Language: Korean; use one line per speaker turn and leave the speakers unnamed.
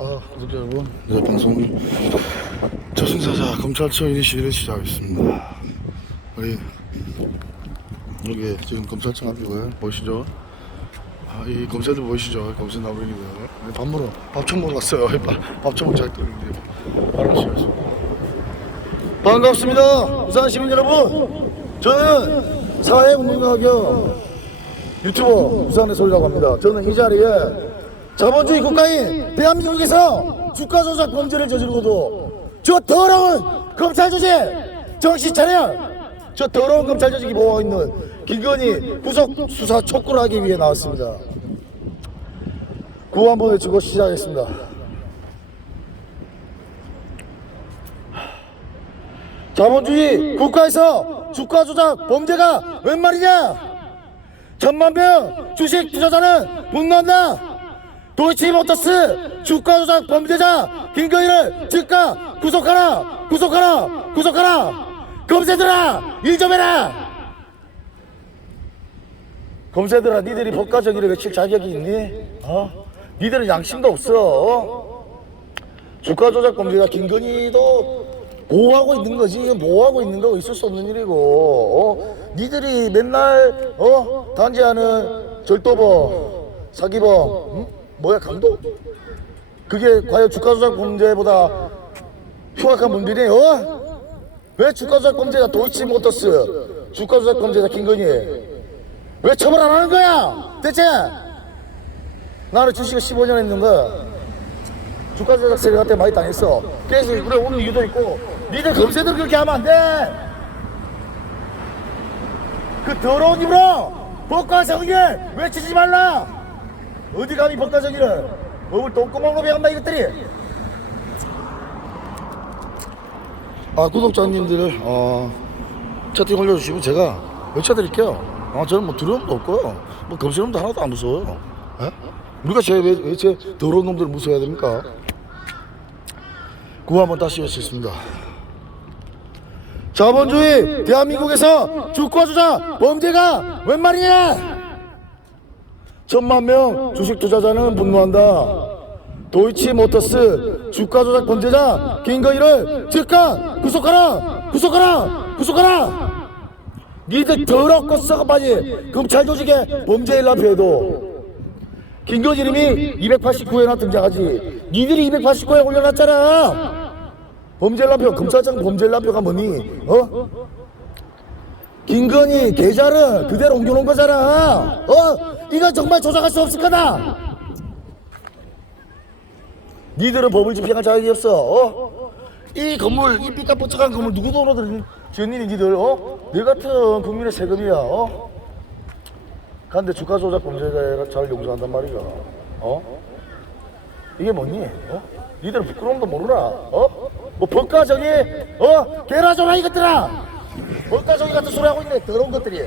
아, 구독자 여러분, 네, 방송 저승사자 검찰청 인식을 시작하겠습니다. 우리 여기 지금 검찰청 앞이고요. 보이시죠? 아, 이 검사들 보이시죠? 검사 나부리들 밥 먹으러 밥좀 먹으러 왔어요. 밥, 밥좀 먹자 했더니 바로 시작했습니다. 반갑습니다. 부산 시민 여러분. 저는 사회운동가 겸 유튜버 부산의 소리라고 합니다. 저는 이 자리에 자본주의 국가인 대한민국에서 주가 조작 범죄를 저지르고도 저 더러운 검찰 조직 정신 차려! 저 더러운 검찰 조직이 모아 있는 김건희 구속 수사 촉구를 하기 위해 나왔습니다. 구호 한번 외치고 시작하겠습니다. 자본주의 국가에서 주가 조작 범죄가 웬 말이냐? 천만 명 주식 투자자는 분노한다. 도이치모터스 주가 조작 범죄자 김건희를 즉각 구속하라, 구속하라, 구속하라. 검새들아 일 좀 해라. 검새들아 니들이 법과 정의를 외칠 자격이 있니? 어? 니들은 양심도 없어. 어? 주가 조작 범죄자 김건희도 보호하고 있는 거지. 보호하고 있는 거 있을 수 없는 일이고. 어? 니들이 맨날 어? 단지하는 절도범, 사기범, 응? 뭐야 강도? 그게 과연 주가 조작 범죄보다 흉악한? 어? 왜 주가 조작 범죄자 도이치 모터스, 주가 조작 범죄자 김건희 왜 처벌 안 하는 거야? 대체? 나는 주식을 15년 했는데 주가 조작 세력한테 많이 당했어. 그래서 그래 오는 이유도 있고 니들 검색들 그렇게 하면 안 돼. 그 더러운 입으로 법과 정의를 외치지 말라. 어디 감히 법과 정의를 법을 똥구멍으로 배운다 이것들이. 아 구독자님들 어, 채팅 올려주시면 제가 외쳐드릴게요. 아 저는 뭐 두려움도 없고요. 뭐 검색놈도 하나도 안 무서워요. 에? 우리가 제왜제 더러운 놈들을 무서워야 됩니까? 구호 한번 다시 외치겠습니다. 자본주의 대한민국에서 조작 범죄가 웬 말이냐? 천만 명 주식 투자자는 분노한다. 도이치모터스 주가 조작 범죄자 김건희를 즉각 구속하라! 구속하라! 구속하라! 니들 더럽고 썩어빠지 검찰 조직의 범죄 일람표에도 김건희 이름이 289회나 등장하지 니들이 289회 올려놨잖아 범죄일람표 검찰청 범죄일람표가 뭐니 어? 김건희 계좌를 그대로 옮겨놓은 거잖아 어? 이건 정말 조작할 수 없을 거다 니들은 법을 집행할 자격이 없어 어? 이 건물 이 삐까뻔쩍한 건물 누구 돈으로 지었니 니들 어? 내 같은 국민의 세금이야 어? 근데 주가 조작 범죄자가 잘 용서한단 말이야. 어? 이게 뭐니? 어? 니들 부끄러움도 모르나? 어? 뭐 법과 정의? 어? 개라줘라 이것들아! 법과 정의 같은 소리 하고 있네 더러운 것들이.